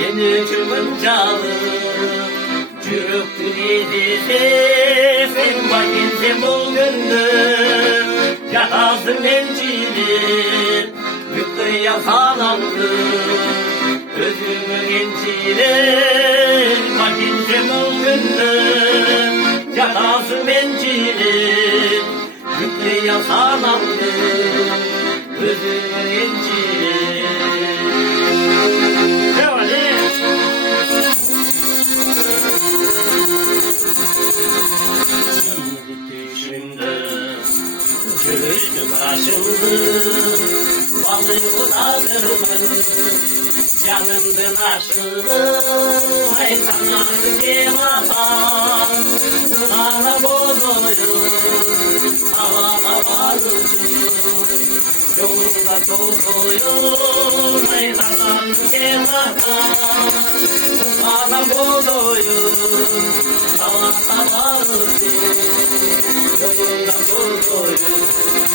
yeni çırpıncalı. Çürüktü dizisi, sen bakınca bugündü. Yatasın encili, büktü yasalandı. Özümün encili, bakınca bugündü. Yatasın encili, büktü yasalandı. Özümün encili. Göğüslüm aşıldı, balığı tadırımın, canımdın aşıldı, hay sana kıyamata, kulağına bozoyum, havama varmışım, yolunda tozuyum, hay sana kıyamata, kulağına bozoyum, havama varmışım, yolunda tozuyum.